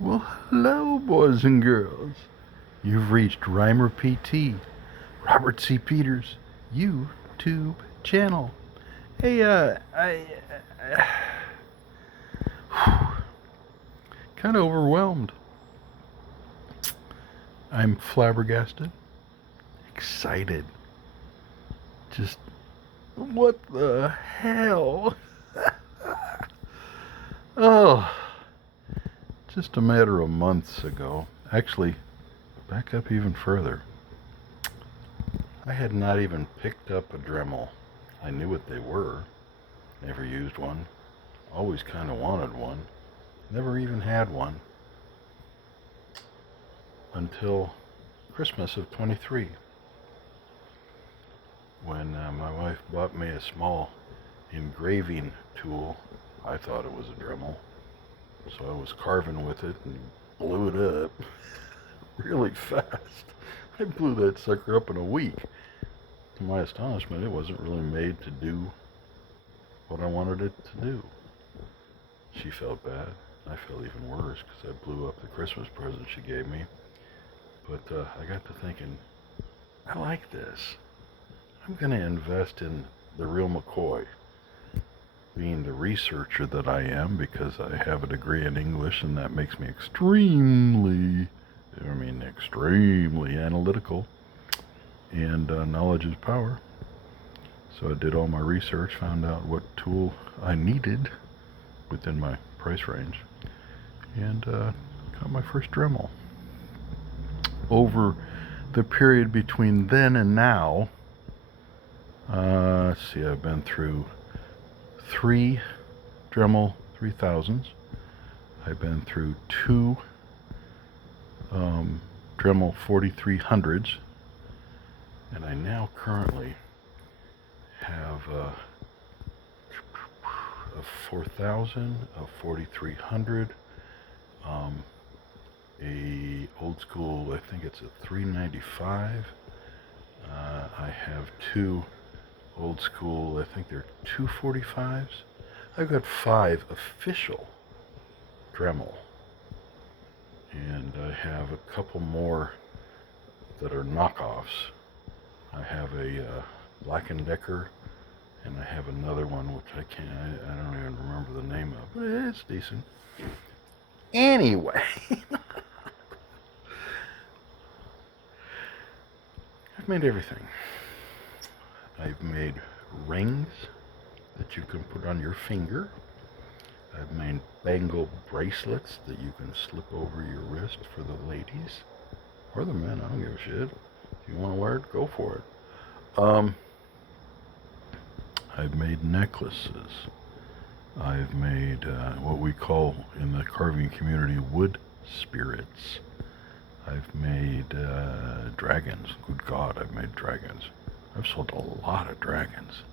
Well, hello, boys and girls. You've reached Rhymer PT, Robert C. Peters' YouTube channel. Hey, kind of overwhelmed. I'm flabbergasted, excited. Just, what the hell? Oh, just a matter of months ago. Actually, back up even further. I had not even picked up a Dremel. I knew what they were. Never used one. Always kind of wanted one. Never even had one until Christmas of 23, when my wife bought me a small engraving tool. I thought it was a Dremel, so I was carving with it and blew it up really fast. I blew that sucker up in a week. To my astonishment, it wasn't really made to do what I wanted it to do. She felt bad. I felt even worse because I blew up the Christmas present she gave me. But I got to thinking, I like this. I'm going to invest in the real McCoy. Being the researcher that I am, because I have a degree in English, and that makes me extremely analytical. And knowledge is power. So I did all my research, found out what tool I needed within my price range, and got my first Dremel. Over the period between then and now, let's see, I've been through 3 Dremel 3000s. I've been through 2 Dremel 4300s, and I now currently have a 4000, a 4300, a old school, I think it's a 395. I have 2 old school, I think they're 245s. I've got 5 official Dremel, and I have a couple more that are knockoffs. I have a Black & Decker, and I have another one which I don't even remember the name of, but it's decent. Anyway, I've made everything. I've made rings that you can put on your finger. I've made bangle bracelets that you can slip over your wrist for the ladies or the men. I don't give a shit. If you want to wear it, go for it. I've made necklaces. I've made what we call in the carving community wood spirits. I've made dragons. Good God, I've made dragons. I've sold a lot of dragons.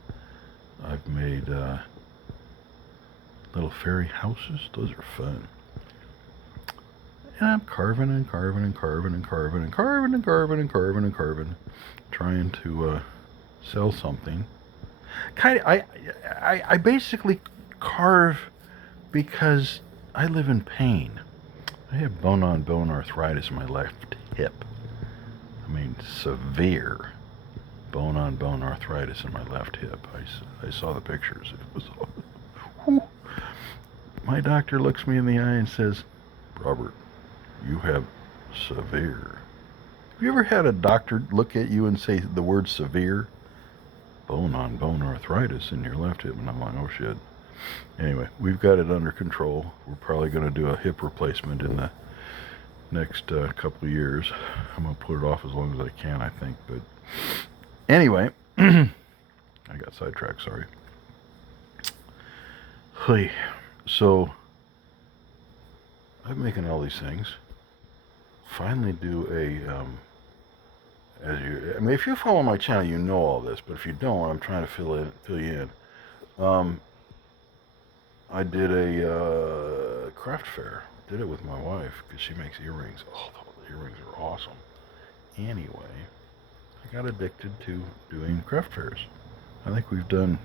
I've made little fairy houses. Those are fun. And I'm carving and carving and carving and carving and carving and carving and carving and carving, trying to sell something. I basically carve because I live in pain. I have bone-on-bone arthritis in my left hip. I mean, severe bone-on-bone arthritis in my left hip. I saw the pictures. It was, whew. My doctor looks me in the eye and says, Robert, you have severe. Have you ever had a doctor look at you and say the word severe? Bone-on-bone arthritis in your left hip. And I'm like, oh shit. Anyway, we've got it under control. We're probably going to do a hip replacement in the next couple of years. I'm going to put it off as long as I can, I think. But anyway, I got sidetracked, sorry. Hey, so I'm making all these things. Finally do if you follow my channel, you know all this, but if you don't, I'm trying to fill you in. I did a craft fair. Did it with my wife because she makes earrings. Oh, the earrings are awesome. Anyway, I got addicted to doing craft fairs. I think we've done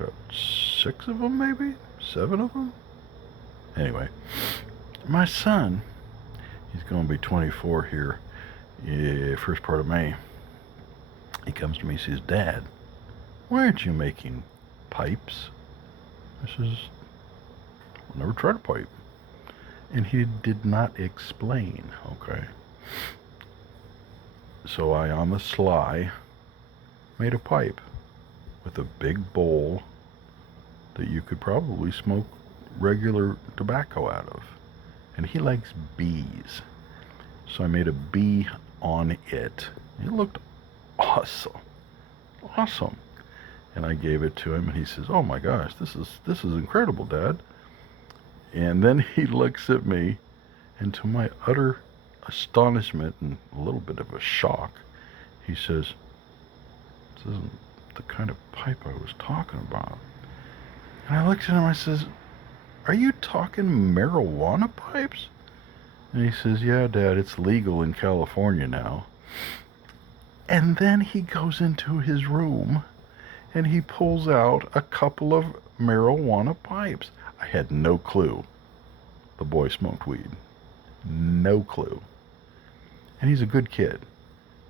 about 6 of them, maybe 7 of them? Anyway, my son, he's going to be 24 here, first part of May. He comes to me, he says, Dad, why aren't you making pipes? I says, I've never tried a pipe. And he did not explain, okay? So I, on the sly, made a pipe with a big bowl that you could probably smoke regular tobacco out of. And he likes bees. So I made a bee on it. It looked awesome. Awesome. And I gave it to him and he says, oh my gosh, this is incredible, Dad. And then he looks at me, and to my utter astonishment and a little bit of a shock, he says, this isn't the kind of pipe I was talking about. And I looked at him, I says, are you talking marijuana pipes? And he says, yeah, Dad, it's legal in California now. And then he goes into his room and he pulls out a couple of marijuana pipes. I had no clue the boy smoked weed. No clue. And he's a good kid.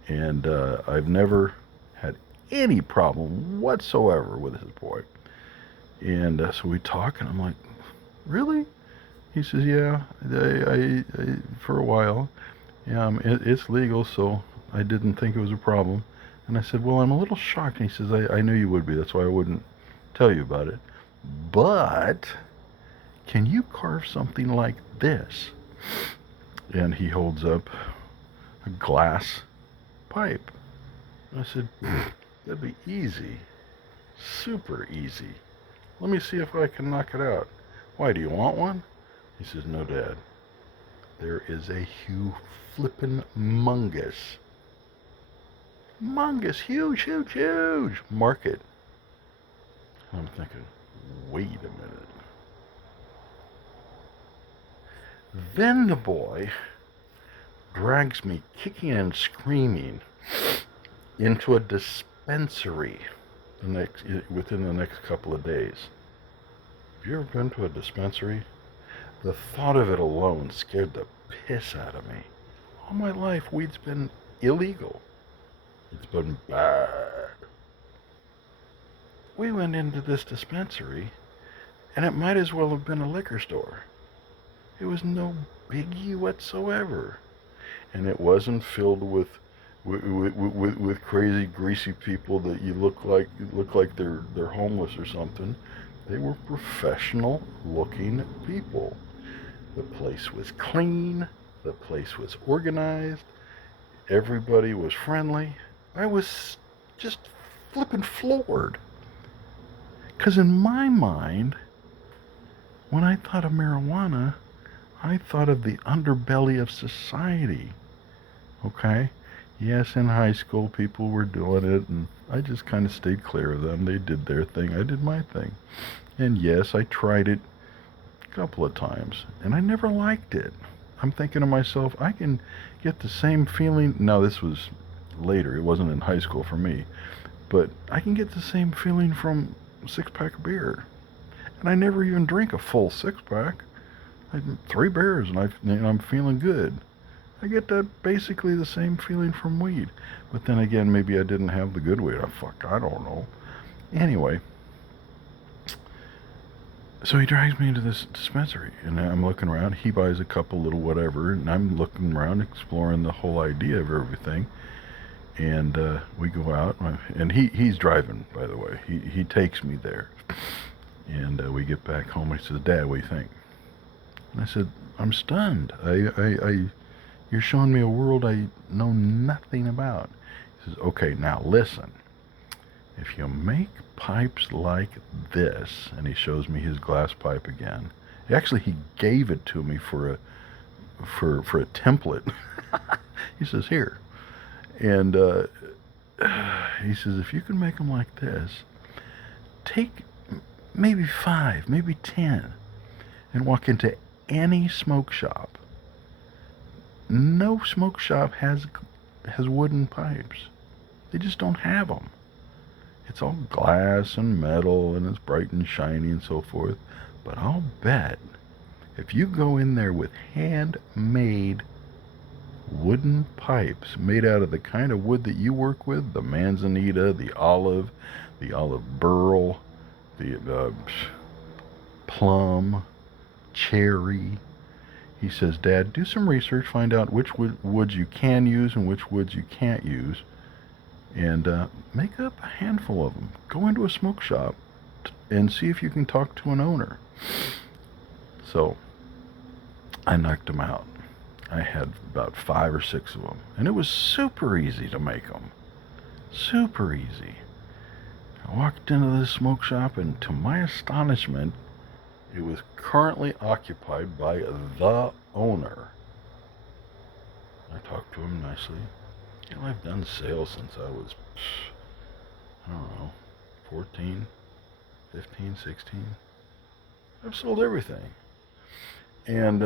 And I've never had any problem whatsoever with this boy. And so we talk, and I'm like, really? He says, yeah, I for a while. Yeah, it's legal, so I didn't think it was a problem. And I said, well, I'm a little shocked. And he says, I knew you would be. That's why I wouldn't tell you about it. But can you carve something like this? And he holds up a glass pipe. And I said, that'd be easy. Super easy. Let me see if I can knock it out. Why, do you want one? He says, no, Dad. There is a flippin' mungus, huge market. And I'm thinking, wait a minute. Then the boy drags me kicking and screaming into a dispensary within the next couple of days. Have you ever been to a dispensary? The thought of it alone scared the piss out of me. All my life, weed's been illegal. It's been bad. We went into this dispensary, and it might as well have been a liquor store. It was no biggie whatsoever. And it wasn't filled with crazy, greasy people that you look like they're homeless or something. They were professional-looking people. The place was clean. The place was organized. Everybody was friendly. I was just flipping floored. Because in my mind, when I thought of marijuana, I thought of the underbelly of society. Okay? Yes, in high school, people were doing it, and I just kind of stayed clear of them. They did their thing. I did my thing. And yes, I tried it a couple of times, and I never liked it. I'm thinking to myself, I can get the same feeling. Now, this was later. It wasn't in high school for me. But I can get the same feeling from a six-pack of beer. And I never even drink a full six-pack. I had 3 beers, and I'm feeling good. I get that basically the same feeling from weed. But then again, maybe I didn't have the good weed. I don't know. Anyway, so he drags me into this dispensary, and I'm looking around. He buys a couple little whatever, and I'm looking around, exploring the whole idea of everything. And we go out, and he's driving, by the way. He takes me there. And we get back home, and he says, Dad, what do you think? And I said, I'm stunned. You're showing me a world I know nothing about. He says, okay, now listen. If you make pipes like this, and he shows me his glass pipe again. Actually, he gave it to me for a template. He says, here. And he says, if you can make them like this, take maybe 5, maybe 10, and walk into any smoke shop. No smoke shop has wooden pipes. They just don't have them. It's all glass and metal, and it's bright and shiny and so forth. But I'll bet if you go in there with handmade wooden pipes made out of the kind of wood that you work with, the manzanita, the olive burl, the plum, cherry. He says, Dad, do some research, find out which woods you can use and which woods you can't use, and make up a handful of them. Go into a smoke shop and see if you can talk to an owner. So I knocked them out. I had about 5 or 6 of them, and it was super easy to make them. Super easy. I walked into this smoke shop, and to my astonishment, it was currently occupied by the owner. I talked to him nicely. You know, I've done sales since I was, I don't know, 14, 15, 16. I've sold everything. And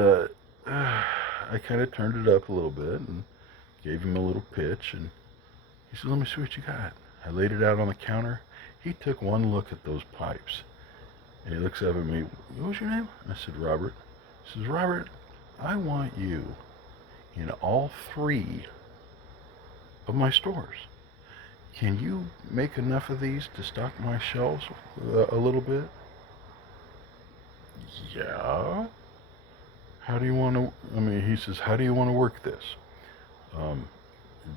I kind of turned it up a little bit and gave him a little pitch. And he said, let me see what you got. I laid it out on the counter. He took one look at those pipes. And he looks up at me, what was your name? I said, Robert. He says, Robert, I want you in all 3 of my stores. Can you make enough of these to stock my shelves a little bit? Yeah. How do you want to, he says, how do you want to work this?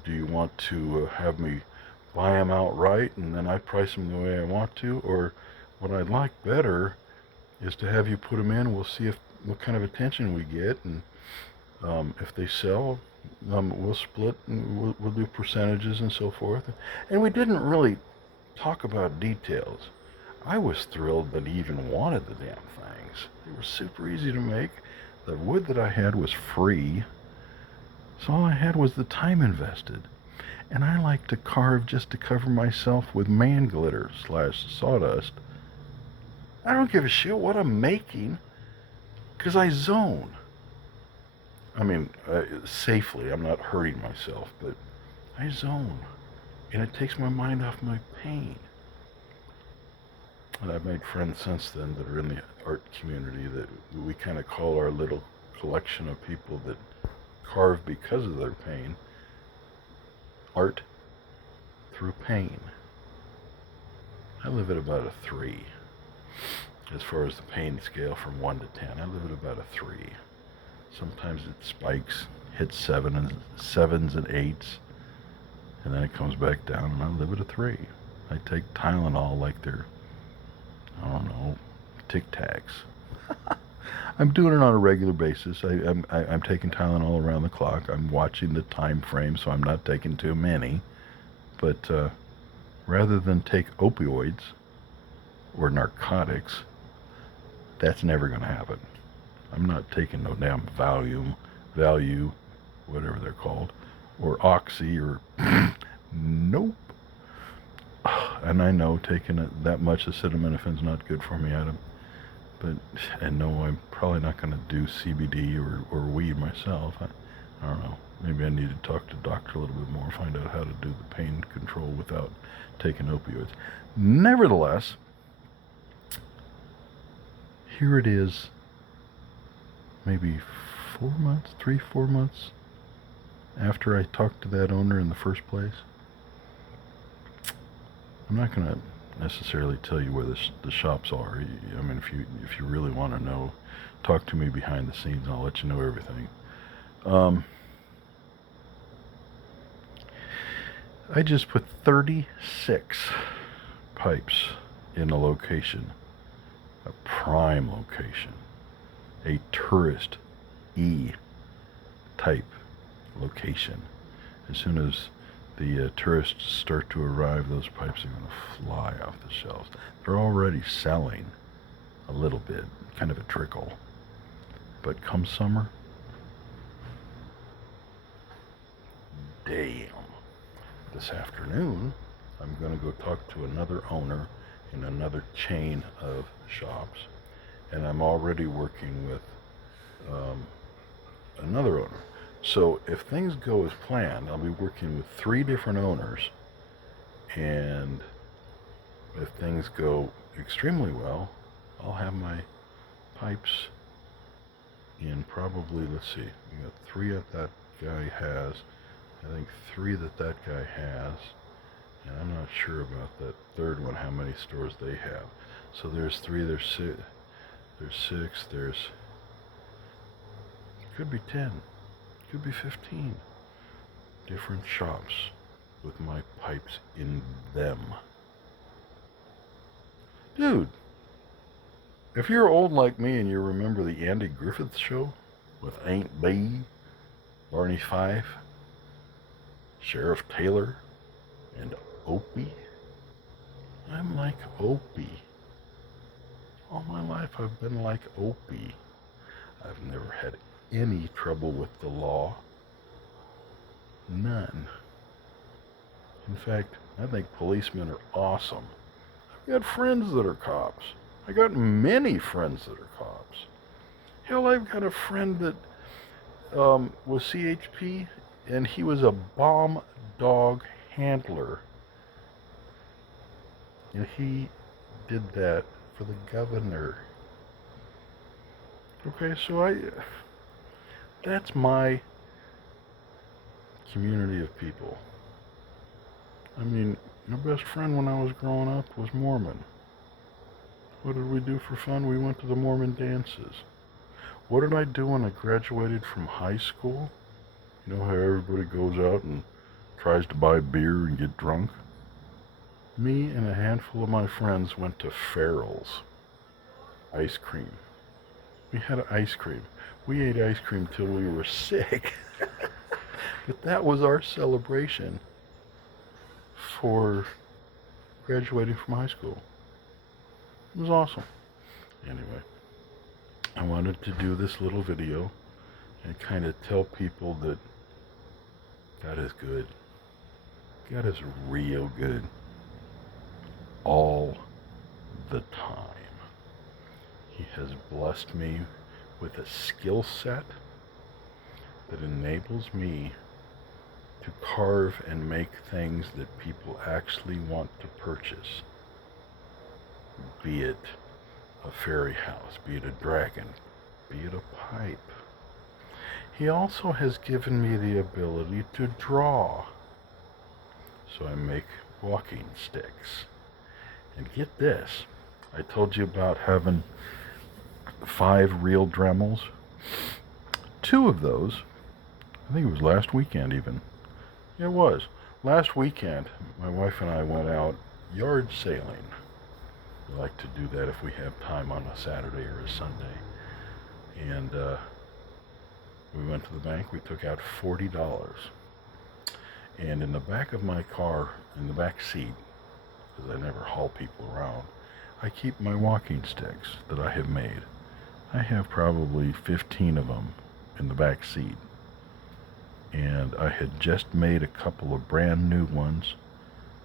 Do you want to have me buy them outright and then I price them the way I want to? Or what I'd like better is to have you put them in. We'll see what kind of attention we get, and if they sell, we'll split and we'll do percentages and so forth. And we didn't really talk about details. I was thrilled that he even wanted the damn things. They were super easy to make. The wood that I had was free, so all I had was the time invested. And I like to carve just to cover myself with man glitter / sawdust. I don't give a shit what I'm making, because I zone. Safely, I'm not hurting myself, but I zone. And it takes my mind off my pain. And I've made friends since then that are in the art community that we kind of call our little collection of people that carve because of their pain, art through pain. I live at about a 3. As far as the pain scale from 1 to 10, I live at about a 3. Sometimes it spikes, hits 7 and 7s and 8s, and then it comes back down, and I live at a 3. I take Tylenol like they're, I don't know, Tic Tacs. I'm doing it on a regular basis. I'm taking Tylenol around the clock. I'm watching the time frame, so I'm not taking too many. But rather than take opioids or narcotics, that's never going to happen. I'm not taking no damn value, whatever they're called, or Oxy, or nope. And I know taking that much acetaminophen's not good for me, Adam. And no, I'm probably not going to do CBD or weed myself. I don't know. Maybe I need to talk to the doctor a little bit more, find out how to do the pain control without taking opioids. Nevertheless, here it is, maybe 4 months, 3-4 months after I talked to that owner in the first place. I'm not going to necessarily tell you where the shops are. If you really want to know, talk to me behind the scenes and I'll let you know everything. I just put 36 pipes in a location, a prime location, a tourist type location. As soon as the tourists start to arrive, those pipes are going to fly off the shelves. They're already selling a little bit, kind of a trickle. But come summer, damn. This afternoon, I'm going to go talk to another owner in another chain of shops. And I'm already working with another owner. So if things go as planned, I'll be working with 3 different owners, and if things go extremely well, I'll have my pipes in probably, let's see, we got 3 that guy has, I think 3 that guy has, and I'm not sure about that third one, how many stores they have. So there's 3, there's 6, could be 10, could be 15 different shops with my pipes in them. Dude, if you're old like me and you remember the Andy Griffith Show with Aunt Bee, Barney Fife, Sheriff Taylor, and Opie, I'm like Opie. All my life I've been like Opie. I've never had any trouble with the law. None. In fact, I think policemen are awesome. I've got friends that are cops. I got many friends that are cops. Hell, I've got a friend that was CHP, and he was a bomb dog handler. And he did that for the governor. Okay, so that's my community of people. I mean, my best friend when I was growing up was Mormon. What did we do for fun? We went to the Mormon dances. What did I do when I graduated from high school? You know how everybody goes out and tries to buy beer and get drunk? Me and a handful of my friends went to Farrell's. Ice cream. We had ice cream. We ate ice cream till we were sick. But that was our celebration for graduating from high school. It was awesome. Anyway, I wanted to do this little video and kind of tell people that God is good. God is real good. All the time. He has blessed me with a skill set that enables me to carve and make things that people actually want to purchase. Be it a fairy house, be it a dragon, be it a pipe. He also has given me the ability to draw. So I make walking sticks. And get this, I told you about having 5 real Dremels. 2 of those, I think it was last weekend even. Yeah, it was. Last weekend, my wife and I went out yard sailing. We like to do that if we have time on a Saturday or a Sunday. And we went to the bank, we took out $40. And in the back of my car, in the back seat, because I never haul people around, I keep my walking sticks that I have made. I have probably 15 of them in the back seat. And I had just made a couple of brand new ones.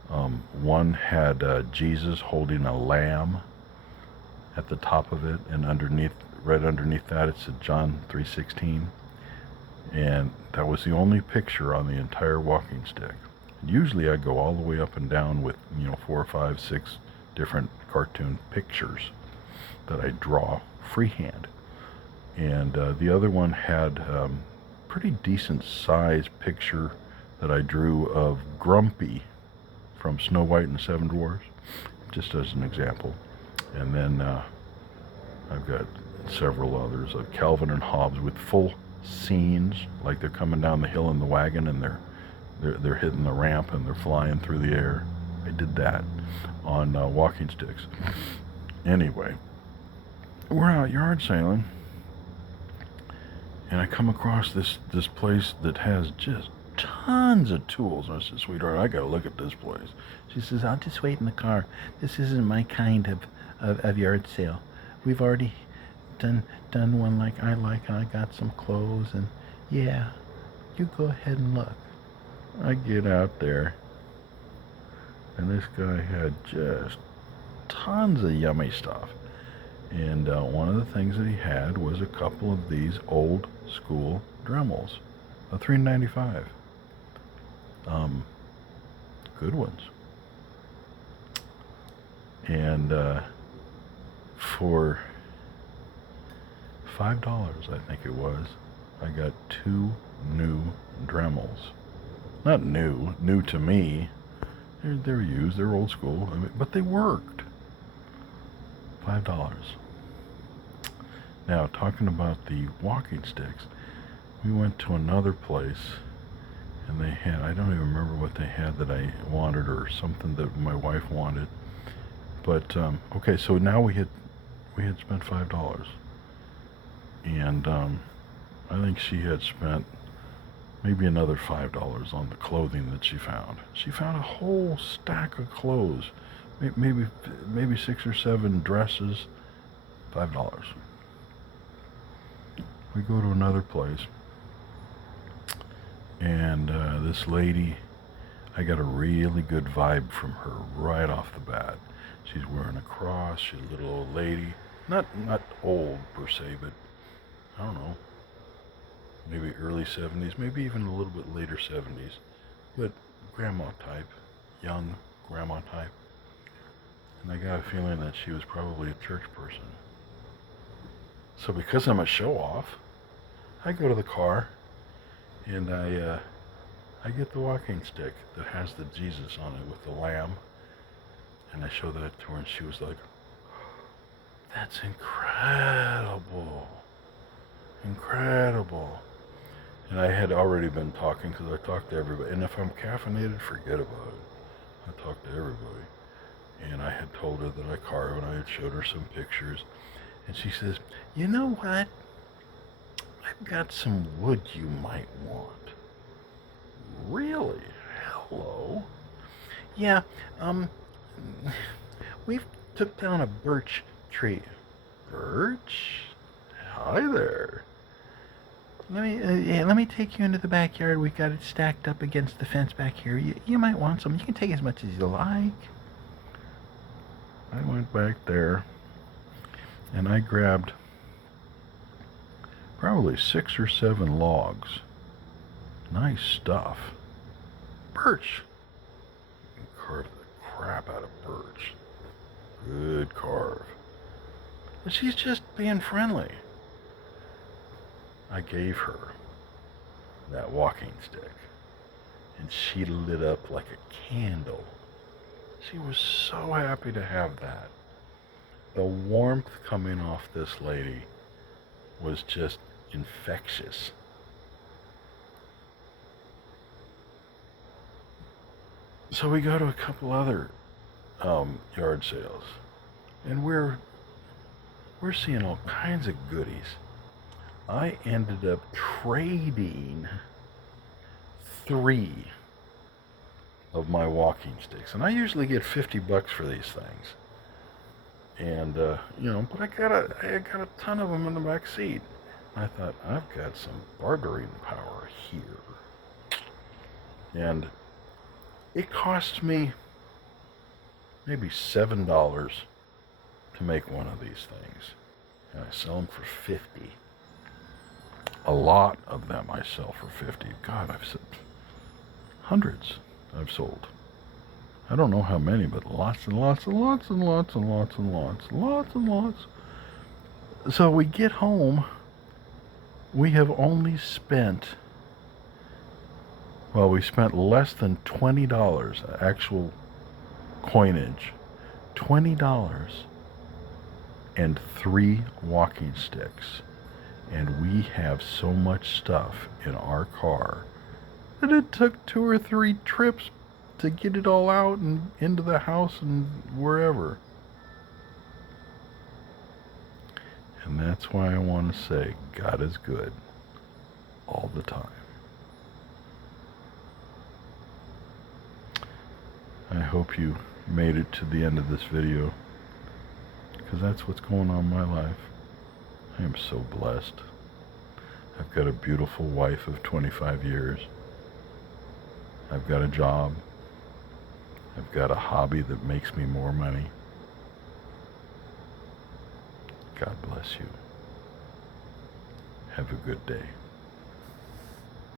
One had Jesus holding a lamb at the top of it, and right underneath that, it said John 3:16. And that was the only picture on the entire walking stick. Usually I go all the way up and down with 4, 5, 6 different cartoon pictures that I draw freehand. And the other one had pretty decent size picture that I drew of Grumpy from Snow White and the Seven Dwarfs, just as an example. And then I've got several others of Calvin and Hobbes with full scenes, like they're coming down the hill in the wagon and they're hitting the ramp and they're flying through the air. I did that on walking sticks. Anyway, we're out yard sailing, and I come across this place that has just tons of tools. And I said, sweetheart, I gotta look at this place. She says, I'll just wait in the car. This isn't my kind of yard sale. We've already done one like I like. I got some clothes, and yeah, you go ahead and look. I get out there, and this guy had just tons of yummy stuff. And one of the things that he had was a couple of these old school Dremels, a $3.95. Good ones. And for $5, I think it was. I got 2 new Dremels. Not new to me. They're used, they're old school, but they worked. $5. Now, talking about the walking sticks, we went to another place, and they had, I don't even remember what they had that I wanted, or something that my wife wanted. But, okay, so now we had spent $5. And, I think she had spent maybe another $5 on the clothing that she found. She found a whole stack of clothes, maybe 6 or 7 dresses, $5. We go to another place, and this lady, I got a really good vibe from her right off the bat. She's wearing a cross. She's a little old lady, not old per se, but I don't know, maybe early 70s, maybe even a little bit later 70s, but grandma type, young grandma type. And I got a feeling that she was probably a church person. So because I'm a show-off, I go to the car, and I get the walking stick that has the Jesus on it with the lamb, and I show that to her, and she was like, "That's incredible, incredible." And I had already been talking, because I talk to everybody, and if I'm caffeinated, forget about it. I talk to everybody. And I had told her that I carve, and I had showed her some pictures, and she says, "You know what? I've got some wood you might want." Really? Hello? Yeah, we've took down a birch tree. Birch? Hi there. Let me take you into the backyard. We've got it stacked up against the fence back here. You might want some. You can take as much as you like. I went back there, and I grabbed probably 6 or 7 logs. Nice stuff. Birch. Carve the crap out of birch. Good carve. And she's just being friendly. I gave her that walking stick, and she lit up like a candle. She was so happy to have that. The warmth coming off this lady was just infectious. So we go to a couple other yard sales, and we're seeing all kinds of goodies. I ended up trading 3 of my walking sticks, and I usually get $50 for these things. And but I got a ton of them in the back seat. I thought, I've got some bartering power here. And it cost me maybe $7 to make one of these things, and I sell them for $50. A lot of them I sell for $50. God, I've sold hundreds. I've sold. I don't know how many, but lots and lots and lots and lots and lots and lots and lots. So we get home. We have only spent, well, we spent less than $20, actual coinage, $20, and 3 walking sticks. And we have so much stuff in our car that it took 2 or 3 trips to get it all out and into the house and wherever. And that's why I want to say God is good all the time. I hope you made it to the end of this video, because that's what's going on in my life. I am so blessed. I've got a beautiful wife of 25 years. I've got a job. I've got a hobby that makes me more money. God bless you. Have a good day.